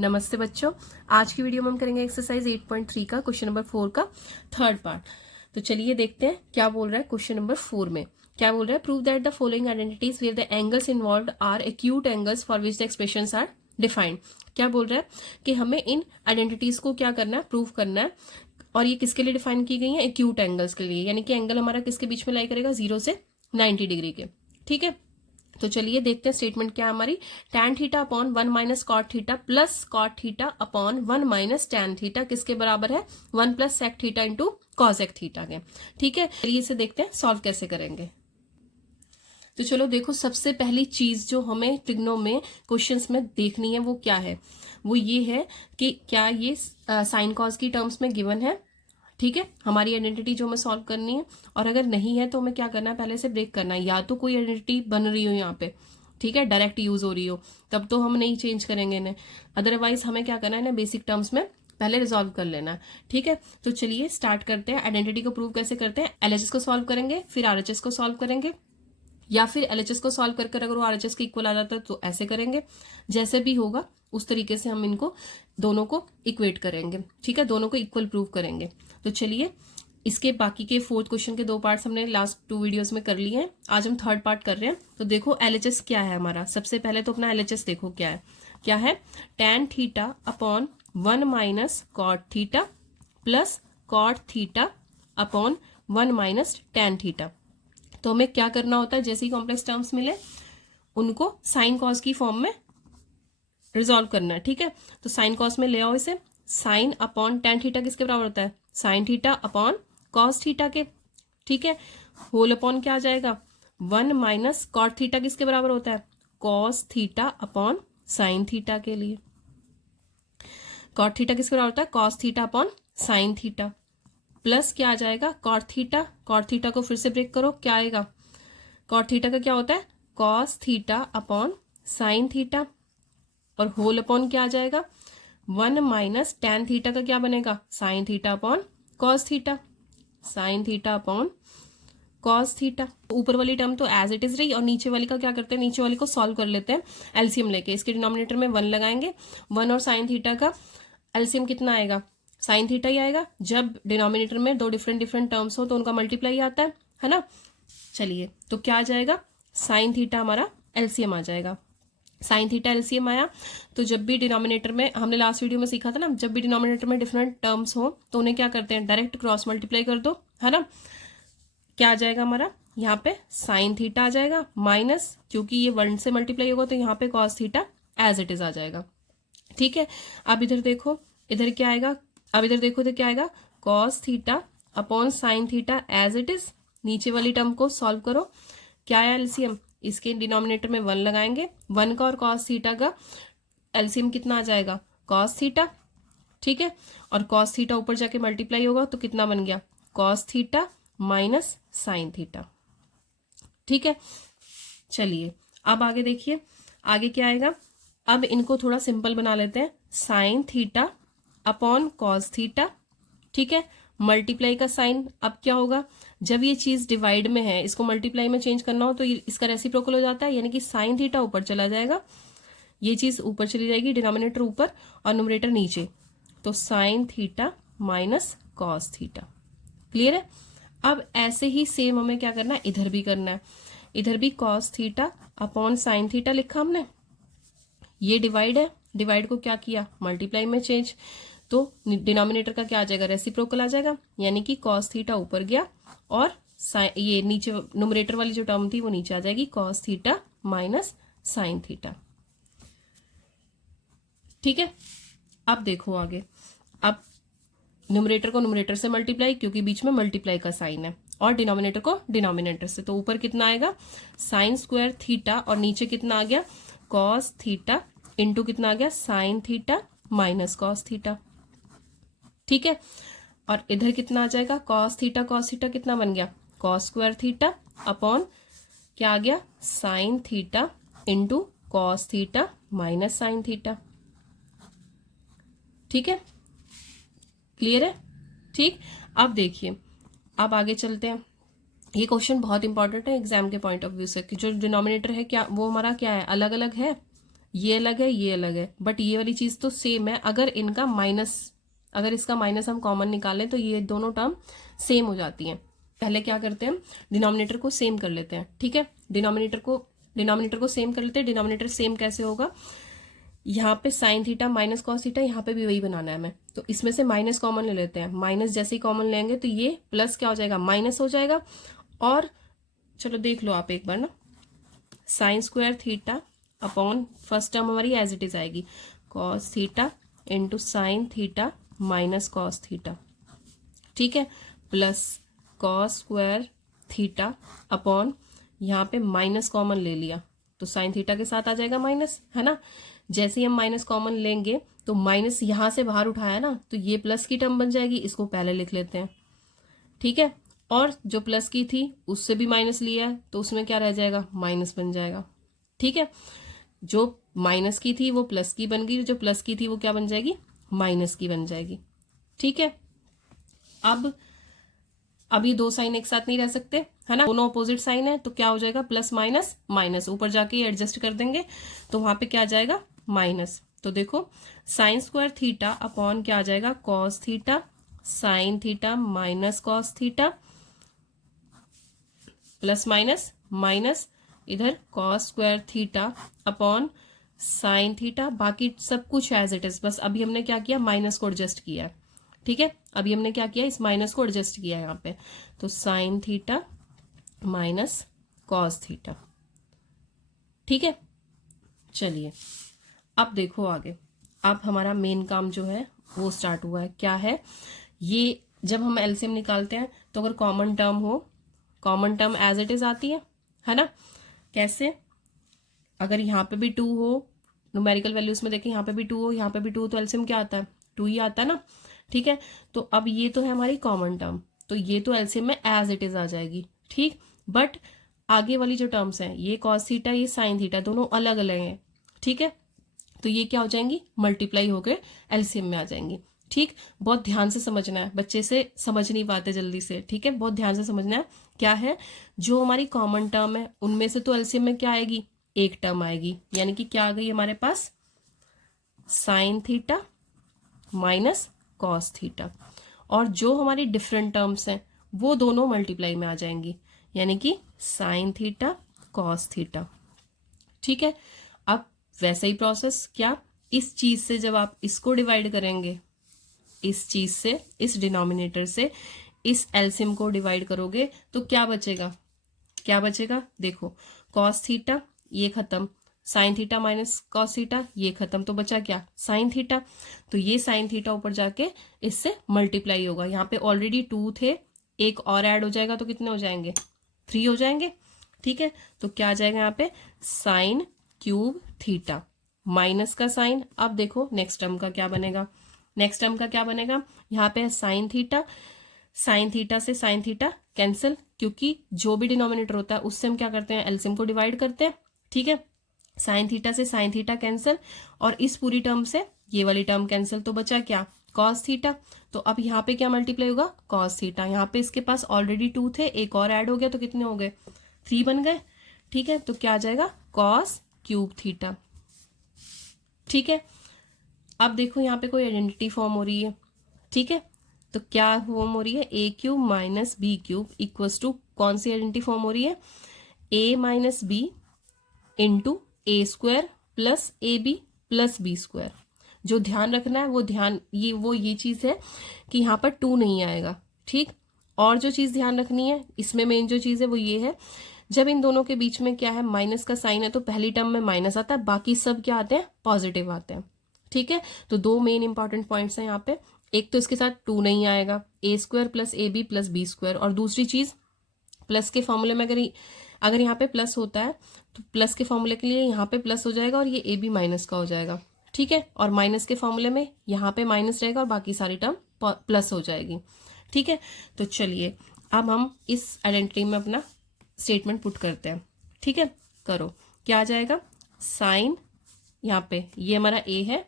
नमस्ते बच्चों, आज की वीडियो में हम करेंगे एक्सरसाइज 8.3 का क्वेश्चन नंबर 4 का थर्ड पार्ट। तो चलिए देखते हैं क्या बोल रहा है क्वेश्चन नंबर 4 में। क्या बोल रहा है, prove that the following identities where the angles involved are acute angles for which the expressions are defined. क्या बोल रहा है कि हमें इन आइडेंटिटीज को क्या करना है, प्रूव करना है। और ये किसके लिए डिफाइन की गई है, एक्यूट एंगल्स के लिए, यानी कि एंगल हमारा किसके बीच में लाई करेगा, 0 से 90 डिग्री के। ठीक है, तो चलिए देखते हैं स्टेटमेंट क्या है हमारी। tan theta upon 1 minus cot theta plus cot theta upon 1 minus tan theta किसके बराबर है, 1 plus sec theta into cosec theta के। ठीक है, चलिए इसे देखते हैं सॉल्व कैसे करेंगे। तो चलो देखो, सबसे पहली चीज जो हमें ट्रिग्नो में क्वेश्चंस में देखनी है वो क्या है, वो ये है कि क्या ये साइन कॉस की टर्म्स में गिवन है। ठीक है, हमारी आइडेंटिटी जो हमें सॉल्व करनी है, और अगर नहीं है तो हमें क्या करना है, पहले से ब्रेक करना है। या तो कोई आइडेंटिटी बन रही हो यहाँ पे, ठीक है, डायरेक्ट यूज हो रही हो, तब तो हम नहीं चेंज करेंगे इन्हें। अदरवाइज हमें क्या करना है ना, बेसिक टर्म्स में पहले रिजॉल्व कर लेना है। ठीक है, तो चलिए स्टार्ट करते हैं। आइडेंटिटी को प्रूव कैसे करते हैं, एलएचएस को सॉल्व करेंगे, फिर आरएचएस को सॉल्व करेंगे, या फिर एलएचएस को सॉल्व कर अगर वो आरएचएस के इक्वल आ जाता है तो ऐसे करेंगे। जैसे भी होगा उस तरीके से हम इनको दोनों को इक्वेट करेंगे। ठीक है, दोनों को इक्वल प्रूव करेंगे। तो चलिए, इसके बाकी के फोर्थ क्वेश्चन के 2 पार्ट्स हमने लास्ट 2 वीडियोस में कर लिए हैं, आज हम थर्ड पार्ट कर रहे हैं। तो देखो एलएचएस क्या है हमारा, सबसे पहले तो अपना एलएचएस देखो क्या है tan theta upon 1 minus cot theta plus cot theta upon 1 minus tan theta. तो हमें क्या करना होता है, जैसे ही कॉम्प्लेक्स टर्म्स मिले उनको साइन कॉस की फॉर्म में रिजॉल्व करना है। ठीक है, तो साइन कॉस में ले आओ इसे, साइन अपॉन tan थीटा किसके बराबर होता है, sine theta upon cos theta के। ठीक है, होल अपॉन क्या आ जाएगा, 1 माइनस कॉट थीटा किसके बराबर होता है, cos theta upon sine theta के लिए। कॉट थीटा किसके बराबर होता है, cos theta upon sine theta, plus क्या आ जाएगा, कॉट थीटा। कॉट थीटा को फिर से ब्रेक करो, क्या आएगा, कॉट थीटा का क्या होता है, cos theta upon sine theta, और होल अपॉन क्या आ जाएगा, 1 माइनस tan थीटा का क्या बनेगा, sine theta upon cos theta, sine theta upon cos theta. ऊपर वाली टर्म तो एज इट इज रही, और नीचे वाली का क्या करते हैं, नीचे वाली को सॉल्व कर लेते हैं एलसीएम लेके। इसके डिनोमिनेटर में 1 लगाएंगे, 1 और साइन थीटा का एलसीएम कितना आएगा, साइन थीटा ही आएगा। जब डिनोमिनेटर में 2 डिफरेंट टर्म्स हो तो उनका मल्टीप्लाई आता है ना। चलिए, तो क्या आ जाएगा, साइन थीटा हमारा एलसीएम आ जाएगा। साइन थीटा एलसीएम आया, तो जब भी डिनोमिनेटर में, हमने लास्ट वीडियो में सीखा था ना, जब भी डिनोमिनेटर में डिफरेंट टर्म्स हो तो उन्हें क्या करते हैं, डायरेक्ट क्रॉस मल्टीप्लाई कर दो, है ना। क्या आ जाएगा हमारा, यहाँ पे साइन थीटा आ जाएगा, माइनस क्योंकि ये 1 से मल्टीप्लाई होगा तो यहाँ पे cos theta as it is आ जाएगा। ठीक है, अब इधर देखो, इधर क्या आएगा, अब इधर देखो तो क्या आएगा, cos theta upon sine theta as it is. नीचे वाली टर्म को सॉल्व करो, क्या है एलसीएम, इसके डिनोमिनेटर में 1 लगाएंगे, 1 का और कॉस थीटा का एलसीएम कितना आ जाएगा, कॉस थीटा। ठीक है, और कॉस थीटा ऊपर जाके मल्टीप्लाई होगा तो कितना बन गया, cos theta minus sine theta. ठीक है, चलिए अब आगे देखिए, आगे क्या आएगा। अब इनको थोड़ा सिंपल बना लेते हैं, sine theta upon cos theta. ठीक है, मल्टीप्लाई का साइन, अब क्या होगा, जब ये चीज डिवाइड में है, इसको मल्टीप्लाई में चेंज करना हो तो इसका रेसिप्रोकल हो जाता है, यानी कि साइन थीटा ऊपर चला जाएगा, ये चीज ऊपर चली जाएगी, डिनोमिनेटर ऊपर और न्यूमरेटर नीचे, तो sign theta minus cos theta. Clear है। अब ऐसे ही सेम हमें क्या करना है, इधर भी करना है। इधर भी cos theta upon sine theta लिखा हमने, ये डिवाइड है, डिवाइड को क्या किया, मल्टीप्लाई में चेंज, तो डिनोमिनेटर का क्या आ जाएगा, रेसिप्रोकल आ जाएगा, यानी कि कॉस थीटा ऊपर गया और ये नीचे न्यूमरेटर वाली जो टर्म थी वो नीचे आ जाएगी, cos theta minus sine theta. ठीक है, अब देखो आगे, अब न्यूमरेटर को न्यूमरेटर से मल्टीप्लाई, क्योंकि बीच में मल्टीप्लाई का साइन है, और डिनोमिनेटर को डिनोमिनेटर से, तो ऊपर कितना आएगा, साइन स्क्वायर थीटा, और नीचे कितना आ गया, कॉस थीटा इंटू कितना आ गया, sign theta minus cos theta. ठीक है, और इधर कितना आ जाएगा, कॉस थीटा कितना बन गया, कॉस स्क्वायर थीटा अपॉन क्या आ गया, sine theta into cos theta minus sine theta. ठीक है, क्लियर है। ठीक, अब देखिए, अब आगे चलते हैं। ये क्वेश्चन बहुत इंपॉर्टेंट है एग्जाम के पॉइंट ऑफ व्यू से, कि जो डिनोमिनेटर है क्या वो हमारा क्या है, अलग अलग है, ये अलग है, ये अलग है, बट ये वाली चीज तो सेम है। अगर इनका माइनस, अगर इसका माइनस हम कॉमन निकालें तो ये दोनों टर्म सेम हो जाती हैं। पहले क्या करते हैं, डिनोमिनेटर को सेम कर लेते हैं। ठीक है, डिनोमिनेटर को सेम कर लेते हैं। डिनोमिनेटर सेम कैसे होगा, यहाँ पे sign theta minus cos theta, यहाँ पे भी वही बनाना है हमें। तो इसमें से माइनस कॉमन ले लेते हैं। माइनस जैसे ही कॉमन लेंगे तो ये प्लस क्या हो जाएगा, माइनस हो जाएगा। और चलो देख लो आप एक बार ना, sign square theta upon first term हमारी एज इट इज आएगी, cos theta into sine theta minus cos theta. ठीक है, plus cos square theta upon, यहाँ पे माइनस कॉमन ले लिया तो साइन थीटा के साथ आ जाएगा माइनस, है ना। जैसे ही हम माइनस कॉमन लेंगे तो माइनस यहां से बाहर उठाया ना, तो ये प्लस की टर्म बन जाएगी, इसको पहले लिख लेते हैं। ठीक है, और जो प्लस की थी उससे भी माइनस लिया है तो उसमें क्या रह जाएगा, माइनस बन जाएगा। ठीक है, जो माइनस की थी वो प्लस की बन गई, जो प्लस की थी वो क्या बन जाएगी, माइनस की बन जाएगी। ठीक है, अब ये दो साइन एक साथ नहीं रह सकते, है ना, दोनों अपोजिट साइन है, तो क्या हो जाएगा, प्लस माइनस माइनस, ऊपर जाके एडजस्ट कर देंगे तो वहां पे क्या आ जाएगा, माइनस। तो देखो साइन स्क्वायर थीटा अपॉन क्या आ जाएगा, cos theta sine theta minus cos theta, plus minus minus, इधर cos square theta upon sine theta, बाकी सब कुछ एज इट इज, बस अभी हमने क्या किया, माइनस को एडजस्ट किया है। ठीक है, अभी हमने क्या किया, इस माइनस को एडजस्ट किया है यहाँ पे, तो sign theta minus cos theta. ठीक है, चलिए अब देखो आगे, अब हमारा मेन काम जो है वो स्टार्ट हुआ है। क्या है ये, जब हम एलसीएम निकालते हैं तो अगर कॉमन टर्म हो, common term as it is आती है ना। कैसे, अगर यहाँ पे भी 2 हो, न्यूमेरिकल वैल्यूज में देखें, यहाँ पे भी 2 हो, यहाँ पे भी 2 हो, तो एलसीएम क्या आता है, 2 ही आता है ना। ठीक है, तो अब ये तो है हमारी कॉमन टर्म, तो ये तो एलसीएम में एज इट इज आ जाएगी। ठीक, बट आगे वाली जो टर्म्स हैं, ये कॉस थीटा ये साइन थीटा दोनों अलग अलग हैं। ठीक है, तो ये क्या हो जाएंगी, मल्टीप्लाई होकर एलसीएम में आ जाएंगी। ठीक, बहुत ध्यान से समझना है, बच्चे से समझ नहीं पाते जल्दी से। ठीक है, बहुत ध्यान से समझना है। क्या है, जो हमारी कॉमन टर्म है उनमें से तो एलसीएम में क्या आएगी, एक टर्म आएगी, यानी कि क्या आ गई हमारे पास, sine theta minus cos theta, और जो हमारी डिफरेंट टर्म्स हैं वो दोनों मल्टीप्लाई में आ जाएंगी, यानी कि साइन थीटा कॉस थीटा। ठीक है, अब वैसा ही प्रोसेस, क्या, इस चीज से जब आप इसको डिवाइड करेंगे, इस चीज से, इस डिनोमिनेटर से इस एलसीएम को डिवाइड करोगे तो क्या बचेगा, क्या बचेगा, देखो कॉस थीटा ये खत्म, sign theta minus cos theta ये खत्म, तो बचा क्या, साइन थीटा। तो ये साइन थीटा ऊपर जाके इससे मल्टीप्लाई होगा, यहाँ पे ऑलरेडी 2 थे, एक और ऐड हो जाएगा तो कितने हो जाएंगे, 3 हो जाएंगे। ठीक है, तो क्या आ जाएगा यहाँ पे, साइन क्यूब थीटा माइनस का साइन। अब देखो नेक्स्ट टर्म का क्या बनेगा, नेक्स्ट टर्म का क्या बनेगा, यहाँ पे साइन थीटा, साइन थीटा से साइन थीटा कैंसिल, क्योंकि जो भी डिनोमिनेटर होता है उससे हम क्या करते हैं, एलसीएम को डिवाइड करते हैं। ठीक है, साइन थीटा से साइन थीटा कैंसिल, और इस पूरी टर्म से ये वाली टर्म कैंसिल, तो बचा क्या, कॉस थीटा। तो अब यहाँ पे क्या मल्टीप्लाई होगा, कॉस थीटा, यहाँ पे इसके पास ऑलरेडी 2 थे, एक और ऐड हो गया तो कितने हो गए, 3 बन गए। ठीक है, तो क्या आ जाएगा, कॉस क्यूब थीटा। ठीक है, अब देखो यहाँ पे कोई आइडेंटिटी फॉर्म हो रही है। ठीक है, तो क्या फॉर्म हो रही है, a cube minus b cube equals to, कौन सी आइडेंटिटी फॉर्म हो रही है, a minus b into a square plus a b plus b square. जो ध्यान रखना है वो ध्यान, ये चीज है कि यहाँ पर 2 नहीं आएगा। ठीक, और जो चीज ध्यान रखनी है इसमें मेन जो चीज है वो ये है, जब इन दोनों के बीच में क्या है, माइनस का साइन है, तो पहली टर्म में माइनस आता है, बाकी सब क्या आते हैं, पॉजिटिव आते हैं। ठीक है, तो 2 मेन इंपॉर्टेंट पॉइंट्स हैं यहाँ पे, एक तो इसके साथ 2 नहीं आएगा, a square plus a b plus b square, और दूसरी चीज प्लस के फॉर्मूले में अगर यहाँ पे प्लस होता है तो प्लस के फॉर्मूले के लिए यहाँ पे प्लस हो जाएगा और ये ए बी माइनस का हो जाएगा। ठीक है, और माइनस के फॉर्मूले में यहाँ पे माइनस रहेगा और बाकी सारी टर्म प्लस हो जाएगी। ठीक है, तो चलिए अब हम इस आइडेंटिटी में अपना स्टेटमेंट पुट करते हैं। ठीक है, करो, क्या आ जाएगा, साइन, यहाँ पे ये हमारा ए है,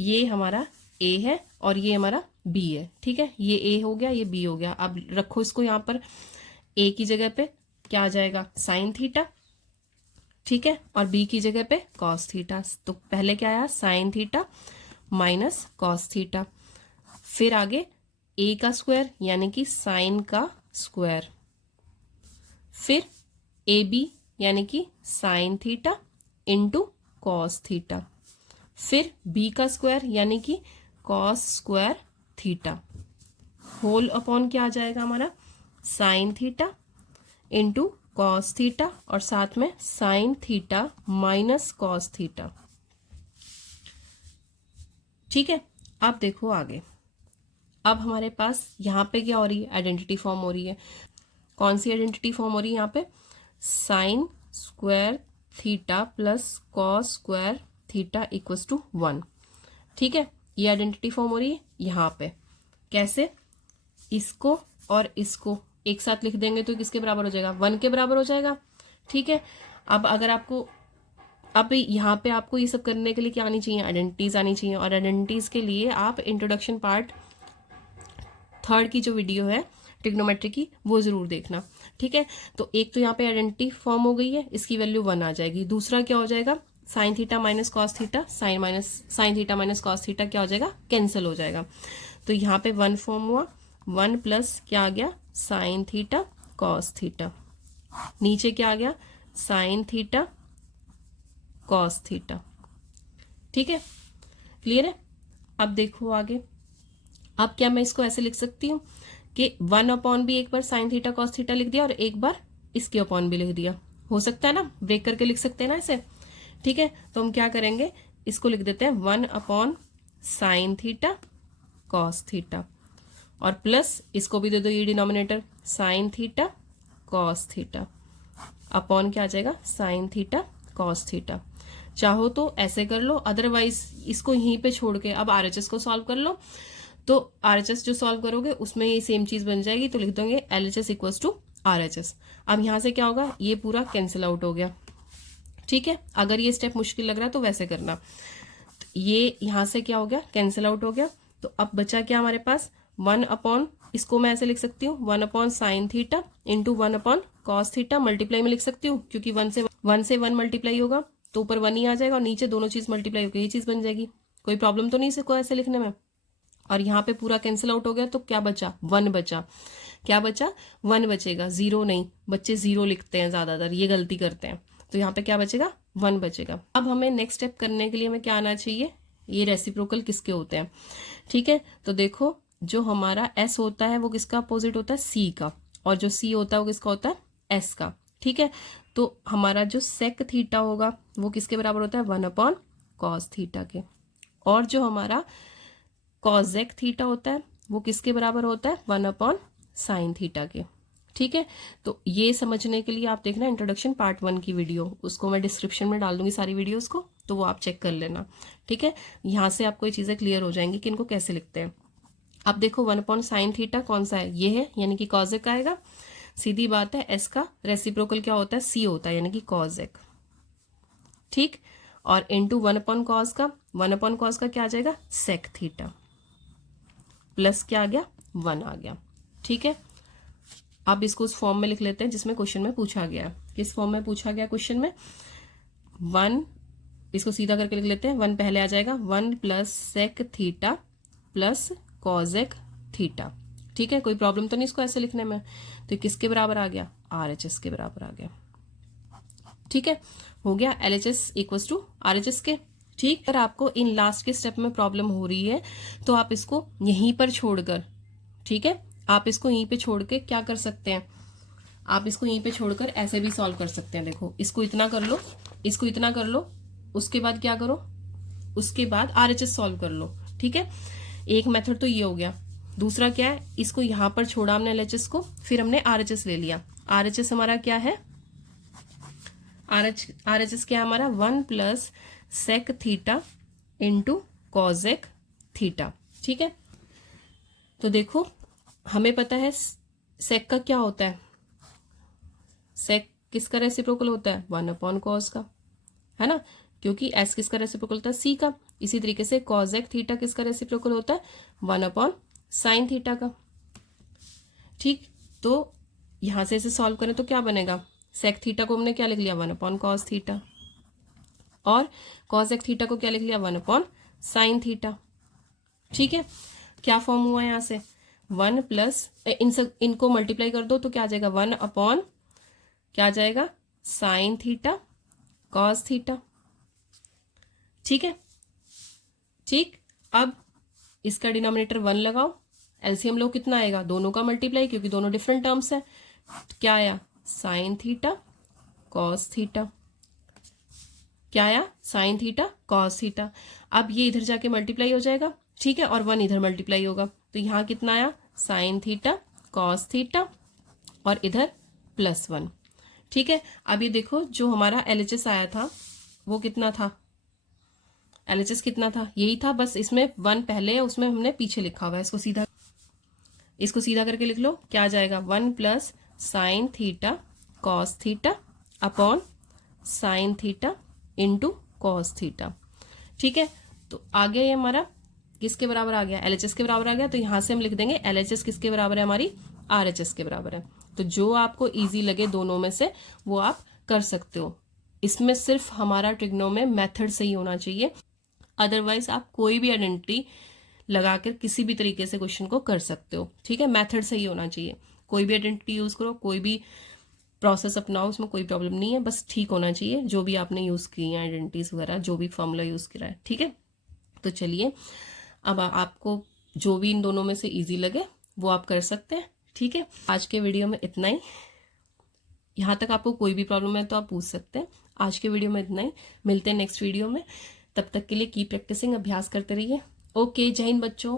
ये हमारा ए है, और ये हमारा बी है। ठीक है, ये ए हो गया, ये बी हो गया। अब रखो इसको यहाँ पर, ए की जगह पे क्या आ जाएगा, साइन थीटा, ठीक है, और b की जगह पे cos थीटा, तो पहले क्या आया sin theta minus cos theta, फिर आगे a का स्क्वायर यानी कि sin का स्क्वायर, फिर ab यानी कि sin theta into cos theta, फिर b का स्क्वायर यानी कि cos square theta, whole upon क्या आ जाएगा हमारा sin theta into cos theta और साथ में sine theta minus cos theta. ठीक है, अब देखो आगे, अब हमारे पास यहाँ पे क्या हो रही है, आइडेंटिटी फॉर्म हो रही है। कौन सी आइडेंटिटी फॉर्म हो रही है यहाँ पे, sine square theta plus cos square theta equals to 1। ठीक है, ये आइडेंटिटी फॉर्म हो रही है यहाँ पे। कैसे, इसको और इसको एक साथ लिख देंगे तो किसके बराबर हो जाएगा, 1 के बराबर हो जाएगा। ठीक है, अब अगर आपको, अब यहाँ पे आपको ये सब करने के लिए क्या आनी चाहिए, आइडेंटिटीज आनी चाहिए, और आइडेंटिटीज के लिए आप इंट्रोडक्शन पार्ट 3 की जो वीडियो है ट्रिग्नोमेट्री की वो जरूर देखना। ठीक है, तो एक तो यहाँ पे आइडेंटिटी फॉर्म हो गई है, इसकी वैल्यू 1 आ जाएगी। दूसरा क्या हो जाएगा, sign theta minus cos theta, sine theta minus cos theta क्या हो जाएगा, कैंसिल हो जाएगा। तो यहाँ पे 1 फॉर्म हुआ, 1 प्लस क्या आ गया, साइन थीटा कॉस थीटा, नीचे क्या आ गया, साइन थीटा कॉस थीटा। ठीक है, क्लियर है। अब देखो आगे, अब क्या मैं इसको ऐसे लिख सकती हूँ कि 1 अपॉन भी एक बार साइन थीटा कॉस थीटा लिख दिया और एक बार इसके अपॉन भी लिख दिया, हो सकता है ना, ब्रेक करके लिख सकते हैं ना ऐसे। ठीक है, तो हम क्या करेंगे, इसको लिख देते हैं 1 upon sine theta cos theta, और प्लस इसको भी दे दो ये denominator, sine theta cos theta upon क्या आ जाएगा, साइन थीटा कॉस थीटा। चाहो तो ऐसे कर लो, अदरवाइज इसको यहीं पे छोड़ के अब आरएचएस को सॉल्व कर लो। तो आरएचएस जो सॉल्व करोगे उसमें ये सेम चीज बन जाएगी, तो लिख दोगे एलएचएस इक्वल्स टू आरएचएस। अब यहां से क्या होगा, ये पूरा कैंसिल आउट हो गया। ठीक है, अगर ये स्टेप मुश्किल लग रहा है तो वैसे करना, तो ये यहां से क्या हो गया, कैंसिल आउट हो गया। तो अब बचा क्या हमारे पास, 1 अपॉन, इसको मैं ऐसे लिख सकती हूँ 1 upon sine theta into 1 upon cos theta, multiply में लिख सकती हूँ क्योंकि 1 से 1 मल्टीप्लाई होगा तो ऊपर 1 ही आ जाएगा और नीचे दोनों चीज मल्टीप्लाई होकर ये चीज बन जाएगी। कोई प्रॉब्लम तो नहीं इसको ऐसे लिखने में। और यहाँ पे पूरा कैंसिल आउट हो गया तो क्या बचा, 1 बचा। क्या बचा, 1 बचेगा, 0 नहीं। बच्चे 0 लिखते हैं ज्यादातर, ये गलती करते हैं। तो यहाँ पे क्या बचेगा, 1 बचेगा। अब हमें नेक्स्ट स्टेप करने के लिए हमें क्या आना चाहिए, ये रेसिप्रोकल किसके होते हैं। ठीक है, तो देखो जो हमारा S होता है वो किसका अपोजिट होता है, C का, और जो C होता है वो किसका होता है, S का। ठीक है, तो हमारा जो सेक थीटा होगा वो किसके बराबर होता है, 1 अपॉन कॉस थीटा के, और जो हमारा कॉजेक थीटा होता है वो किसके बराबर होता है, 1 अपॉन साइन थीटा के। ठीक है, तो ये समझने के लिए आप देखना इंट्रोडक्शन पार्ट 1 की वीडियो, उसको मैं डिस्क्रिप्शन में डाल दूंगी सारी वीडियोस को, तो वो आप चेक कर लेना। ठीक है, यहाँ से आपको ये चीजें क्लियर हो जाएंगी कि इनको कैसे लिखते हैं। अब देखो 1 अपॉन साइन थीटा कौन सा है, ये है, यानी कि कॉजेक आएगा। सीधी बात है, एस का रेसिप्रोकल क्या होता है, सी होता है, यानी कि कॉजेक। ठीक, और इंटू 1 अपॉन कॉस का, 1 अपॉन कॉस का क्या आ जाएगा, सेक थीटा, प्लस क्या आ गया, 1 आ गया। ठीक है, अब इसको उस फॉर्म में लिख लेते हैं जिसमें क्वेश्चन में पूछा गया है। किस फॉर्म में पूछा गया क्वेश्चन में, 1, इसको सीधा करके लिख लेते हैं, 1 पहले आ जाएगा, 1 plus sec theta plus cosec theta. ठीक है, कोई प्रॉब्लम तो नहीं इसको ऐसे लिखने में। तो किसके बराबर आ गया, आरएचएस के बराबर आ गया। ठीक है, हो गया एलएचएस इक्वल्स टू आरएचएस के। ठीक, अगर आपको इन लास्ट के स्टेप में प्रॉब्लम हो रही है तो आप इसको यहीं पर छोड़कर, ठीक है, आप इसको यहीं पे छोड़ के क्या कर सकते हैं, आप इसको यहीं पे छोड़कर ऐसे भी सॉल्व कर सकते हैं। देखो इसको इतना कर लो, इसको इतना कर लो, उसके बाद क्या करो, उसके बाद आरएचएस सॉल्व कर लो। ठीक है, एक मेथड तो ये हो गया। दूसरा क्या है, इसको यहां पर छोड़ा हमने एलएचएस को, फिर हमने आरएचएस ले लिया। आरएचएस हमारा क्या है, आरएचएस क्या है हमारा, 1 plus sec theta into cosec theta. ठीक है, तो देखो हमें पता है सेक का क्या होता है, सेक किसका रेसिप्रोकल होता है, 1 अपॉन कॉस का, है ना, क्योंकि एस किसका रेसिप्रोकल होता है, सी का। इसी तरीके से कॉजेक थीटा किसका रेसिप्रोकल होता है, 1 अपॉन साइन थीटा का। ठीक, तो यहां से इसे सॉल्व करें तो क्या बनेगा, सेक थीटा को हमने क्या लिख लिया 1 अपॉन कॉस थीटा, और कॉस एक्स थीटा को क्या लिख लिया 1 अपॉन साइन थीटा। ठीक है, क्या फॉर्म हुआ यहाँ से 1 प्लस इनको मल्टीप्लाई कर दो तो क्या आ जाएगा 1 अपॉन क्या आ जाएगा साइन थीटा कॉस थीटा। ठीक है, ठीक, अब इसका डिनोमिनेटर 1 लगाओ, एलसीएम लो कितना आएगा, दोनों का मल्टीप्लाई क्योंकि दोनों डिफरेंट टर्म्स है। क्या आया साइन थीटा कॉस थीटा, क्या आया साइन थीटा कॉस थीटा। अब ये इधर जाके मल्टीप्लाई हो जाएगा, ठीक है, और 1 इधर मल्टीप्लाई होगा तो यहाँ कितना आया साइन थीटा कॉस थीटा और इधर +1। ठीक है, अब ये देखो जो हमारा एलएचएस आया था वो कितना था, एलएचएस कितना था, यही था, बस इसमें 1 पहले है उसमें हमने पीछे लिखा हुआ है। इसको सीधा करके लिख लो, क्या आ जाएगा 1 plus sine theta cos theta upon sine theta into cos theta. ठीक है, तो आगे ये हमारा किसके बराबर आ गया, एलएचएस के बराबर आ गया। तो यहां से हम लिख देंगे एलएचएस किसके बराबर है, हमारी आरएचएस के बराबर है। तो जो आपको इजी लगे दोनों में से वो आप कर सकते हो। इसमें सिर्फ हमारा ट्रिग्नो में मेथड सही होना चाहिए, अदरवाइज आप कोई भी आइडेंटिटी लगाकर किसी भी तरीके से क्वेश्चन को कर सकते हो। ठीक है, मेथड सही होना चाहिए, कोई भी आइडेंटिटी यूज करो, कोई भी प्रोसेस अपनाओ, उसमें कोई प्रॉब्लम नहीं है, बस ठीक होना चाहिए जो भी आपने यूज की है आइडेंटिटीज वगैरह, जो भी फॉर्मूला यूज करा है। ठीक है, तो चलिए अब आपको जो भी इन दोनों में से इजी लगे वो आप कर सकते हैं। ठीक है, आज के वीडियो में इतना ही। यहाँ तक आपको कोई भी प्रॉब्लम है तो आप पूछ सकते हैं। आज के वीडियो में इतना ही, मिलते हैं नेक्स्ट वीडियो में। तब तक के लिए कीप प्रैक्टिसिंग, अभ्यास करते रहिए। ओके, जय हिंद बच्चों।